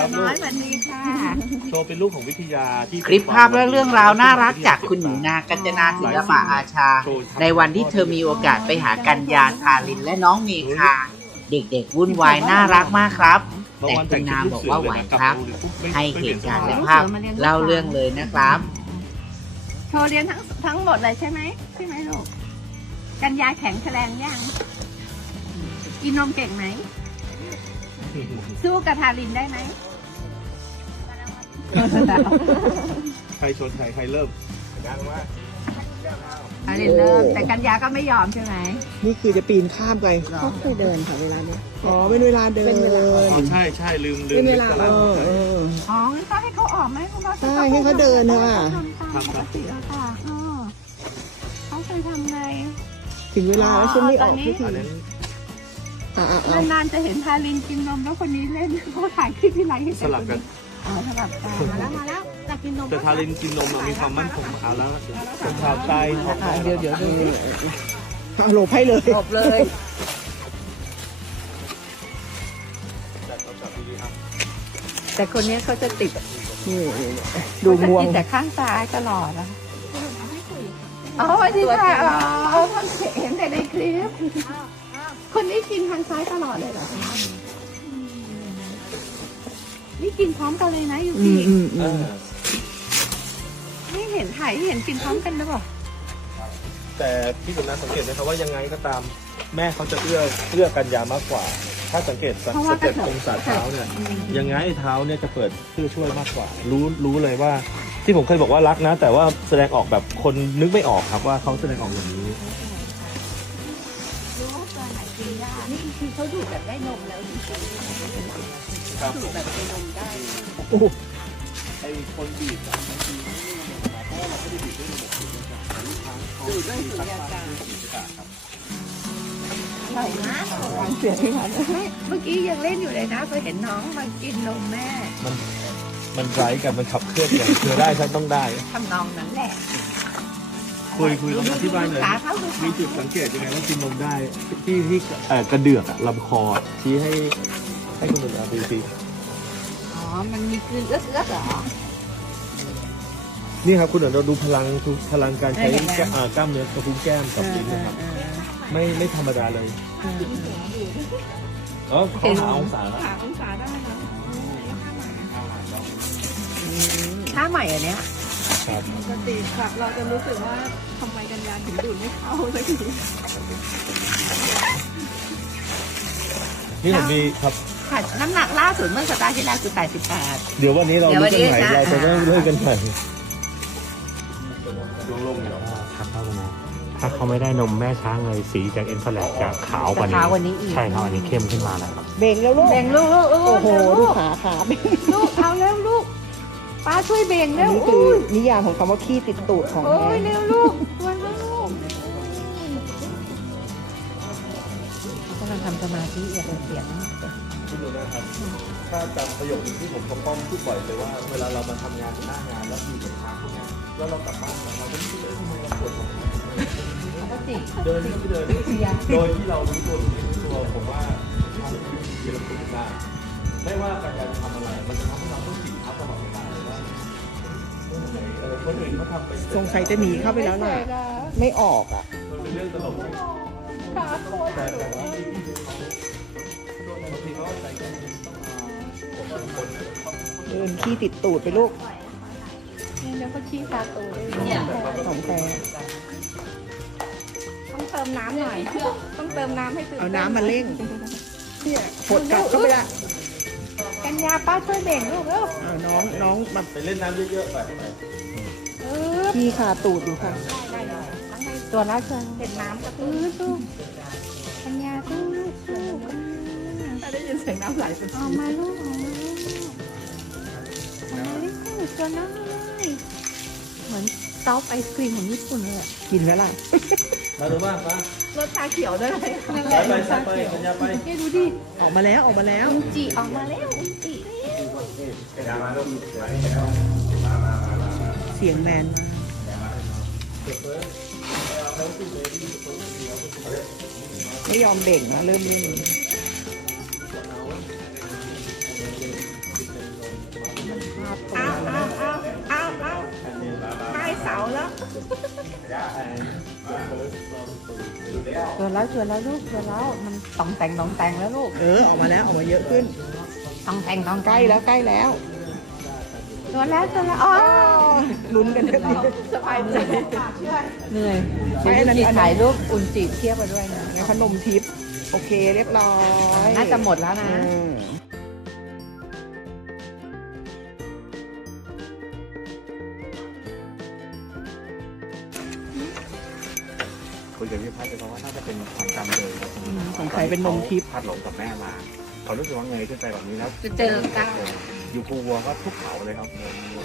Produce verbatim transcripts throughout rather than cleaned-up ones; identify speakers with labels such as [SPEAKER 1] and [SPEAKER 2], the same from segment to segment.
[SPEAKER 1] น้อยวันนี้ค่ะ
[SPEAKER 2] โชว์เป็นลูกของวิทยาที่
[SPEAKER 3] คลิปภาพและเรื่องราวน่ารักจากคุณหนูนากัญจนาศิลปะอาชา ในวันที่เธอมีโอกาสไปหากัญญาทารินและน้องเมคาเด็กๆวุ่นวายน่ารักมากครับแต่คุณนาบอกว่าไหวครับให้เหตุการณ์และภาพเล่าเรื่องเลยนะครับ
[SPEAKER 1] โชว์เรียนทั้งทั้งหมดเลยใช่ไหมใช่ไหมลูกกัญญาแข็งแรงยังกินนมเก่งไหมสู้กับทารินได้ไหม
[SPEAKER 2] ใครชนใครใครเริ่มดังมาก
[SPEAKER 1] ทารินเริ่มแต่กัญญาก็ไม่ยอมใช่ไหม
[SPEAKER 4] นี่คือจะปีนข้ามไป
[SPEAKER 5] เขาเคยเดินค่ะเวลาเนี้ย
[SPEAKER 4] อ๋อเป็นเวลาเดิน
[SPEAKER 5] เป็นเวลา
[SPEAKER 2] อ๋อใช่ใช่ลืมลืม
[SPEAKER 5] เป็นเวลา
[SPEAKER 2] นึก
[SPEAKER 4] เอ
[SPEAKER 2] แล้ว
[SPEAKER 4] อเออ
[SPEAKER 1] อ๋องั้นก็ให้เขาออกไหมคุณพ่อ
[SPEAKER 4] ใช่ให้เขาเดินค่ะ
[SPEAKER 1] ทำตามปกติแล้วค่ะอ๋อเขาเคยทำไง
[SPEAKER 4] ถึงเวลาแล้วฉันไม่ออก
[SPEAKER 1] ตอนนี้
[SPEAKER 4] ทุกที
[SPEAKER 2] อันนั้น
[SPEAKER 4] อ่ะอ่ะเอา
[SPEAKER 1] นานๆจะเห็นทารินกินนมแล้วคนนี้เล่นเขาถ่ายคลิปที่ไรให้
[SPEAKER 2] สลับกัน
[SPEAKER 1] อ๋อสลับกันมาแล้วมาแล้วอยากกินนม
[SPEAKER 2] แต่ทารินกินนมอะมีความมั่นคงมาแล้วเป็นชาวใต้ท้องใต้
[SPEAKER 4] เดี๋ยวเดี๋ยวดูเอาหลบให้เลย
[SPEAKER 5] จบเลย
[SPEAKER 1] แต่คนนี้เขาจะติด
[SPEAKER 4] นี่ดูงวง
[SPEAKER 1] เขาจะติดแต่ข้างซ้ายตลอดนะอ๋อสวัสดีค่ะอ๋อท่านเห็นแต่ในคลิปคนนี้กินทางซ้ายตลอดเลยเหรอนี่กินพร้อมกันเลยนะอยู่
[SPEAKER 4] อื
[SPEAKER 1] ที่
[SPEAKER 4] มอืมอื
[SPEAKER 2] เอ
[SPEAKER 4] ม
[SPEAKER 2] อ
[SPEAKER 1] นี่เห็นถ่ายเห็นกินพร้อมกันหรือเปล่า
[SPEAKER 2] แต่พี่สุนันสังเกตนะครับว่ายังไงก็ตามแม่เขาจะเอื้อเอื้อกัญญามากกว่า ถ้าสังเกตสังเกตองศาเท้าเนี่ยยังไงเท้าเนี่ยจะเปิดเพื่อช่วยมากกว่า รู้รู้เลยว่า ที่ผมเคยบอกว่ารักนะ แต่ว่าแสดงออกแบบคนนึกไม่ออกครับว่าเขาแสดงออกอย่างนี้
[SPEAKER 1] รู้ว่าตัวไหนกินยากนี่คือเขาดูดแบบได้นมแล้วจริง
[SPEAKER 2] ครับ
[SPEAKER 1] ๆดูดแบบได้นมได้
[SPEAKER 4] โอ้โห
[SPEAKER 2] ไอ้คนบีบอะบางทีเพราะว่าเราไม่ได้บีบด้วยระบบสูดอากาศแต่ลูกค้าเขา
[SPEAKER 1] ดูดด้วยสุญญากาศ
[SPEAKER 2] สูดอากาศครับ
[SPEAKER 1] อร่อยมาก
[SPEAKER 4] ฟังเสียงที่มัน
[SPEAKER 1] เมื่อกี้ยังเล่นอยู่เลยนะพอเห็นน้องมากินนมแม่
[SPEAKER 2] มันมันไร้กันมันขับเคลื่อนกันเธอได้ฉันต้องได้
[SPEAKER 1] ทำนองนั้นแหละ
[SPEAKER 2] คุยคุยลองอธิบายหน่อย
[SPEAKER 1] ขาเขาคือ
[SPEAKER 2] มีจุดสังเกตยังไงว่ากินนมได้ที่ที่เอ่อกระเดือกอะลำคอชี้ให้ให้คุณดูดูสิ
[SPEAKER 1] อ๋อ มันมีกลืนเอื้อๆเหรอ
[SPEAKER 2] นี่ครับคุณเดี๋ยวเราดูพลังพลังการใช้แก้อ่ากล้ามเนื้อกระพุ้งแก้มกับลิ้นนะครับไม่ไม่ธรรมดาเลยเออเขาหาองศาแล้ว
[SPEAKER 1] ขาองศาได้นะท่าใหม่อันเนี้ย
[SPEAKER 2] ครับ
[SPEAKER 5] ปกติค่ะเราจะรู้สึกว่าทำไมกัญญาถึงดูดไม่เข้าสักที
[SPEAKER 2] นี่ผมมีครับ
[SPEAKER 1] ค่ะน้ำหนักล่าสุดเมื่อสัปดาห์ที่แล้วคือแปดสิบแปด
[SPEAKER 2] เดี๋ยววันนี้เรา
[SPEAKER 1] เดี๋ยววั
[SPEAKER 2] เลื่
[SPEAKER 1] น
[SPEAKER 2] อน
[SPEAKER 1] นี้
[SPEAKER 2] กันใหม่
[SPEAKER 1] จะ
[SPEAKER 2] เราจะได้เลื่อนกันใหม่
[SPEAKER 6] ครับพ่อคุณถ้าเขาไม่ได้นมแม่ช้างเลยสีจากเอ็นฟลกจะขาวกว่า
[SPEAKER 1] จะ
[SPEAKER 6] นี้
[SPEAKER 1] ขาวกว่านี้อีก
[SPEAKER 6] ใช่ครับอันนี้เข้มขึ้นมาแล้วครับ
[SPEAKER 4] เบ่งแล้วลูก
[SPEAKER 1] เบ่งลูกลูก
[SPEAKER 4] โอ้โห
[SPEAKER 1] เร็ว
[SPEAKER 4] ดู
[SPEAKER 1] ลูก
[SPEAKER 4] ขาขาเบ่ง
[SPEAKER 1] ลูกเอาเร็วลูกป้าช่วยเบ่ง
[SPEAKER 4] อั
[SPEAKER 1] เร็
[SPEAKER 4] น
[SPEAKER 1] ว
[SPEAKER 4] นี้คือ
[SPEAKER 1] อุ้ย
[SPEAKER 4] นิยามของคำว่าขี้ติดตูดของ
[SPEAKER 1] โอ้
[SPEAKER 4] แม่
[SPEAKER 1] ยเร็วลูกตัวเร็วลูกกำลังทำสมาธิอย่าเปิดเสียง
[SPEAKER 2] คุณดูนะครับถ้าจำประโยคนึงที่ผมกับป้อมพูดบ่อยเลยว่าเวลาเรามาทำงานหน้างานแล้วอยู่กับทางเนี่ยแล้วเรากลับบ้านเราก็ไม่รู้เลยทำไมเราปวดหัว
[SPEAKER 1] ปกติ
[SPEAKER 2] เดินที่เดินโดยที่เรารู้ตัวหรือไม่รู้ตัวผมว่าทำให้มีระบบได้ไม่ว่าการทำอะไรมันจะทำให้เราต้องจิตทับตลอดเวลาเลยว่าเออคนอื่นเขาทำไป
[SPEAKER 4] สงสัยจะหนีเข้าไปแล้วน่ะไม่ออกอ่ะ
[SPEAKER 2] มันเป็นเรื่องตลกที่แต่แต่ว่าที่บางทีเขาใจกันต้องคน
[SPEAKER 4] เดินขี้ติดตูดไปลูก
[SPEAKER 1] นี่แล้วก็ขี้ตาโตเลย
[SPEAKER 4] ของแท้
[SPEAKER 1] ต้องเติมน้ำหน่อย ต้องเติมน้ำให้ตื่น
[SPEAKER 4] เอาน้ำมาเร่งเนี่ยหดกลับเข้าไปละ
[SPEAKER 1] กัญญาป้าช่วยเบ่งลูกเร็ว
[SPEAKER 4] เอาน้องน้องมา
[SPEAKER 2] ไปเล่นน้ำเยอะๆไป
[SPEAKER 1] เออ
[SPEAKER 4] ขี้คาตูดอยู่ค่ะ
[SPEAKER 1] ได้เลยทั้งในตัวแล้วเชิญเป็นน้ำกระตุ้นลูกกัญญาตู้ลูกลูก
[SPEAKER 4] ถ้าได้ยินเสียงน้ำไหลเป็น
[SPEAKER 1] ออกมาลูกออกมาลูกออกมาลูกตัวน้ำเลยเหมือนซอฟต์ไอศครีมของญี่ปุ่นเลยอะ
[SPEAKER 4] กินแล้วล่ะ
[SPEAKER 2] มาดูบ้างป้าร
[SPEAKER 1] สชาเขียวด้วย
[SPEAKER 2] ไปไปไปกัญญาไป
[SPEAKER 1] นี่ดูดิ
[SPEAKER 4] ออกมาแล้วออกมาแล้ว
[SPEAKER 1] อุนจิออกมาแล้วอุนจิ
[SPEAKER 4] เสียงแมนมากไม่ยอมเบ่งนะเริ่มเล่นแล้ว
[SPEAKER 1] เกินแล้วเกินแล้วลูกเกินแล้วมันต้องแต่งต้องแต่งแล้วลูก
[SPEAKER 4] เออออกมาแล้วออกมาเยอะขึ้น
[SPEAKER 1] ต้องแต่งต้อง
[SPEAKER 4] ใกล้แล้วใกล้แล้ว
[SPEAKER 1] เกินแล้วเกินแล้วอ๋อ
[SPEAKER 4] ลุ้นกันเต็มที่
[SPEAKER 1] สบายใจเหนื่อย
[SPEAKER 4] ไม่อันนั้น
[SPEAKER 1] จี
[SPEAKER 4] อันนั้น
[SPEAKER 1] ถ่ายรูปอุ่นจีบเทียบไปด้วยนะ
[SPEAKER 4] ในขนมทิพย์โอเคเรียบร้อย
[SPEAKER 1] น่าจะหมดแล้วนะ
[SPEAKER 4] อืม
[SPEAKER 6] คุยกับพี่พัดไปเพราะว่าน่าจะเป็นความจำเลยครับ
[SPEAKER 4] สงสัยเป็นนมทิพย์
[SPEAKER 6] พัดหลงกับแม่มาเขารู้สึกว่าเงยขึ้นไปแบบนี้แล้ว
[SPEAKER 1] จะเจอก้าว
[SPEAKER 6] อยู่ภูวัวก็ทุกเขาเลยครับเดินวัว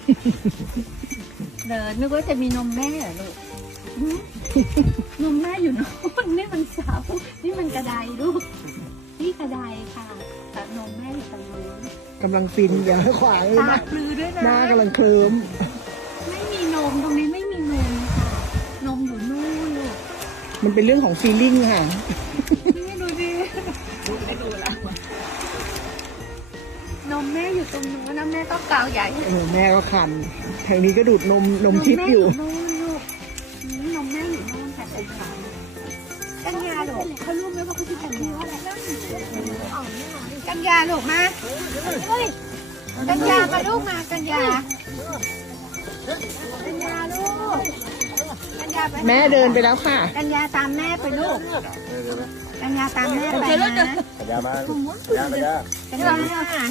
[SPEAKER 1] เดินนึกว่าจะมีนมแม่เหรอลูกหืมนมแม่อยู่โน่นนี่มันเสานี่มันกระไดลูกนี่กระไดค่ะแต่นมแม่อยู่ตรงนู้น
[SPEAKER 4] กำลังฟินอย่าให้ขวางเลย
[SPEAKER 1] ตา
[SPEAKER 4] นะ
[SPEAKER 1] ปลือด้วยนะ
[SPEAKER 4] หน้ากำลังเคลิ้ม
[SPEAKER 1] ไม่มีนมตรงนี้ไม่มีนมค่ะ นมอยู่นู่นลูก
[SPEAKER 4] มันเป็นเรื่องของฟีลลิ่งค่ะ
[SPEAKER 1] นี่ดูดิไม่ดูแล้วนมแม่อยู่ตรงนู้นนะแม่ต้องกาวใหญ่
[SPEAKER 4] เออแม่ก็คันทางนี้ก็ดูดนมนมทิพย์อยู่
[SPEAKER 1] นมแม่อยู่นู่นลูกอืมนมแม่อยู่นู่นแต่เป็นขากัญญาลูกเขารู้ไหมว่าเขาชื่อกัญญากัญญาลูกมาเฮ้ยกัญญามาลูกมากัญญากัญญาลูกกัญญาไป
[SPEAKER 4] แม่เดินไปแล้วค่ะ
[SPEAKER 1] กัญญาตามแม่ไปลูกกัญญาตามแม่ไปนะ
[SPEAKER 2] ปัญญามาปัญญาปัญญา
[SPEAKER 1] กัญญา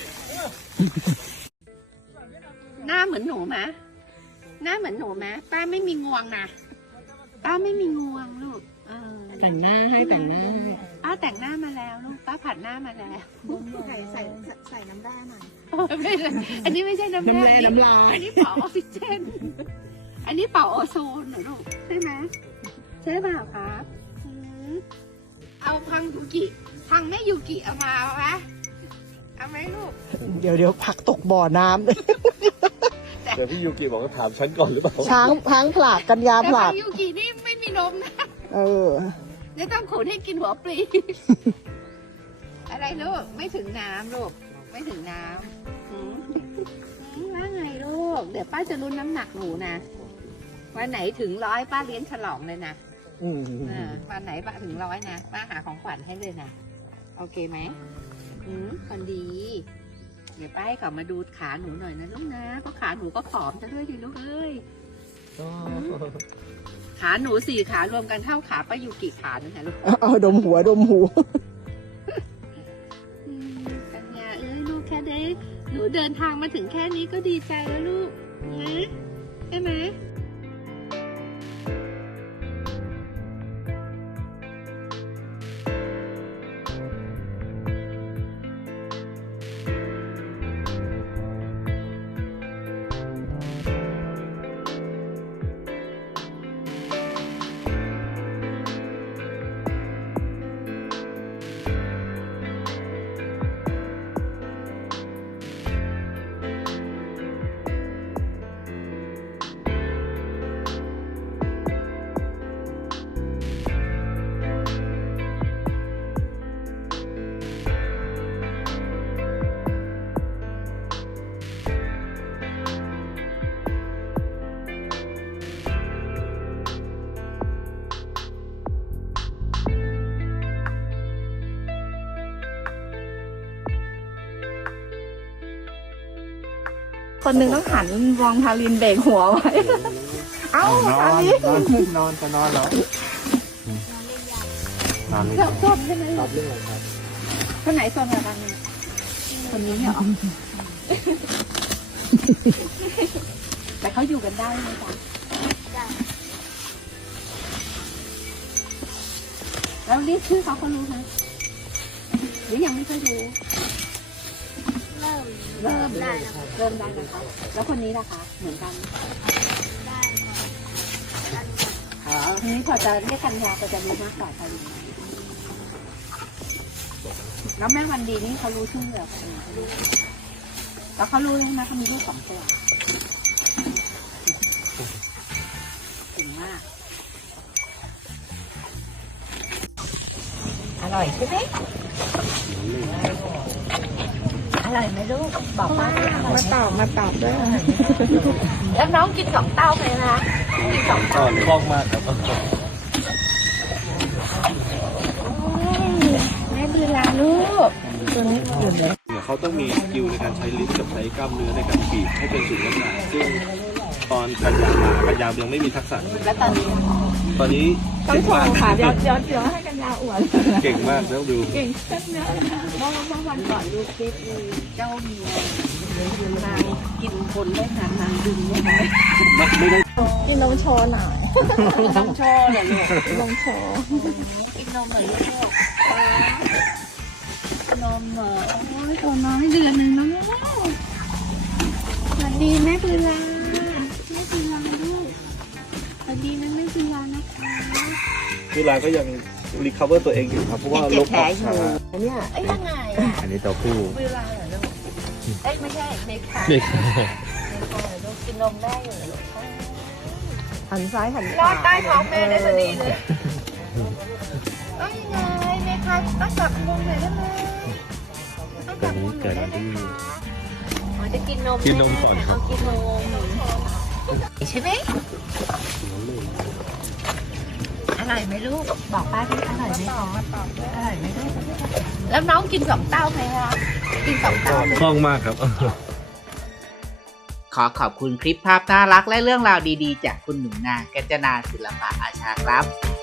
[SPEAKER 1] หน้าเหมือนหนูไหมหน้าเหมือนหนูไหมป้าไม่มีงวงนะป้าไม่มีงวงลูกเออ
[SPEAKER 4] แต่งหน้าให้แต่งหน้าให้
[SPEAKER 1] ป้าแต่งหน้ามาแล้วลูกป้าผัดหน้ามาแล้ว
[SPEAKER 5] ใส่ใส่ใส่น้ำแร่หน่อย
[SPEAKER 1] ไม่ใช่อันนี้ไม่ใช่น้ำ
[SPEAKER 4] น้ำ
[SPEAKER 1] แร่
[SPEAKER 4] แร่น้ำลาย
[SPEAKER 1] อันนี้เป่าออกซิเจน อันนี้เป่าโอโซนเหรอลูกใช่ไหมใช่เปล่าครับอืมเอาพังยูกิพังแม่ยูกิเอามาเอาไหมเอาไหมลูก
[SPEAKER 4] เดี๋ยวเดี๋ยวผักตกบ่อน้ำเลย
[SPEAKER 2] เดี๋ยวพี่ยูกิบอกว่าถามฉันก่อนหรือเปล่า
[SPEAKER 4] ช้างช้างผลากกัญญา
[SPEAKER 1] แต่
[SPEAKER 4] ผลา
[SPEAKER 1] พั
[SPEAKER 4] ก
[SPEAKER 1] งยูกินี่ไม่มีนมนะ
[SPEAKER 4] เออ
[SPEAKER 1] เดี๋ยวต้องขูดให้กินหัวปลี อะไรลูกไม่ถึงน้ำลูกไม่ถึงน้ำหืมหืมว่าไงลูกเดี๋ยวป้าจะรุ่นน้ำหนักหนูนะวันไหนถึงร้อยป้าเลี้ยงฉลองเลยนะ
[SPEAKER 4] อืม
[SPEAKER 1] อ่าวันไหนป้าถึงร้อยนะป้าหาของขวัญให้เลยนะโอเคไหมอืมคนดี เดี๋ยวป้าให้เขามาดูขาหนูหน่อยนะลูกนะเพราะขาหนูก็ผอมซะด้วยดิลูกเอ้ยขาหนูสี่ขารวมกันเท่าขาป้าอยู่กี่ขาเนี่ยลูก
[SPEAKER 4] เอาเอาดมหัวดมหู
[SPEAKER 1] อืมกัญญาเอ้ยลูกแค่ได้หนูเดินทางมาถึงแค่นี้ก็ดีใจแล้วลูกนะใช่ไหม
[SPEAKER 5] คนหนึ่งต้องหันมองทารินเบรกหัวไว้ เอ้าน
[SPEAKER 6] อน
[SPEAKER 5] ทาริน
[SPEAKER 6] นอนนอนจะนอนเหรอ นอนเลย
[SPEAKER 1] ชอบชอบใช่ไหมลูกคนไหนชอบกันคนนี้เหรอ แต่เขาอยู่กันได้ไหมจ๊ะแล้วเรียกชื่อเขาเขารู้ไหมหรือยังไม่เคยรู้
[SPEAKER 5] เริ่ม
[SPEAKER 1] เริ่ม
[SPEAKER 5] ได้
[SPEAKER 1] เริ่มได้นะคะ แล้วคนนี้ล่ะคะ เหมือนกัน
[SPEAKER 5] ได้
[SPEAKER 1] ทีนี้พอจะเรียกกัญญาก็จะรู้มากกว่าใครแล้วแม่วันดีนี่เขารู้ชื่อเหรอแล้วเขารู้ใช่ไหมเขามีลูกสองตัวเก่งมาก อร่อยใช่ไหมอร่อยไหมลูกบอกป้าดิอร่อย
[SPEAKER 5] มา
[SPEAKER 1] ไหม
[SPEAKER 5] ตอบมาตอบด้วย
[SPEAKER 1] แล้วน้องกินสองเต้าไหมคะกินสอง
[SPEAKER 2] ก็
[SPEAKER 1] เต้า
[SPEAKER 2] คล่องมากครับ
[SPEAKER 1] แม่บือลาลูก
[SPEAKER 2] เนี่ยเขาต้องมีสกิลในการใช้ลิ้นกับใช้กล้ามเนื้อในการบีบให้เป็นสูตรน้ำหนักซึ่งตอนกันยามากันยายังไม่มีทักษะ
[SPEAKER 1] แล้วตอนนี้
[SPEAKER 2] ตอนนี้
[SPEAKER 5] ต้อง
[SPEAKER 2] เก่ง
[SPEAKER 5] โช
[SPEAKER 2] มาก
[SPEAKER 5] ว์ค่ะเดี๋ยวเดี๋ยวเดี๋ยวให้กันยาอวด
[SPEAKER 2] เก่งมากแล้วดู
[SPEAKER 5] เก่งขึ้นเยอะ
[SPEAKER 1] เมื่อเมื่อวันก่อนลูกคลิปมีเจ้าเมียนางกินคนได้ค่ะนางดึงได้ไหม
[SPEAKER 2] ไม่ไม่ได้
[SPEAKER 5] กินนมโชว์หน่อย
[SPEAKER 1] นมโชว์เหรอลูก
[SPEAKER 5] กินนมโชว์
[SPEAKER 1] กินนมเหมือนลูกนมเหรอโอ้ยตัวน้อยเดือนหนึ่งแล้วเนี่ยสวัสดีแม่ปืนลาแม่ปืนลาลูกสวัสดีนะแม่ปืนลานะคะ
[SPEAKER 2] เวลาก็ยังรีคาเวอร์ตัวเองอยู่ครับเพราะว่าลบออกช้า
[SPEAKER 1] เนี่ยเอ้ยยังไงอ่ะ
[SPEAKER 6] อันนี้ตัวผู้
[SPEAKER 1] ปืนลาเหรอลูกเอ้ยไม่ใช่เด็กค่ะ
[SPEAKER 2] เด็ก
[SPEAKER 1] ลูกกินนมได้อยู่เหรอลูก
[SPEAKER 5] หันซ้ายหันข
[SPEAKER 1] รอ
[SPEAKER 5] วา
[SPEAKER 1] ดใต้ท้องแม่ได้พอดีเลยเอ้ยยังไงแม่คะต้องจับนมหน่อยได้ไหมต้อง
[SPEAKER 6] ตัว
[SPEAKER 1] จับน
[SPEAKER 6] นี้
[SPEAKER 1] มหน่
[SPEAKER 6] เกิ
[SPEAKER 1] อย
[SPEAKER 6] ด
[SPEAKER 1] ได้
[SPEAKER 6] วัน
[SPEAKER 1] ไหม
[SPEAKER 6] ที่
[SPEAKER 1] อ๋อจะกินนม
[SPEAKER 2] กินนมก่อนครับ
[SPEAKER 1] เอากินนมใช่ไหมอร่อยไหมลูกบอกป้าที่อร่อยไหมคะอร่อยไหมลูกแล้วน้องกินสองเต้าไหมคะกินสองเต้าไหม
[SPEAKER 2] คล่องมากครับ
[SPEAKER 3] ขอขอบคุณคลิปภาพน่ารักและเรื่องราวดีๆ จากคุณหนูนากัญจนาศิลปะอาชาครับ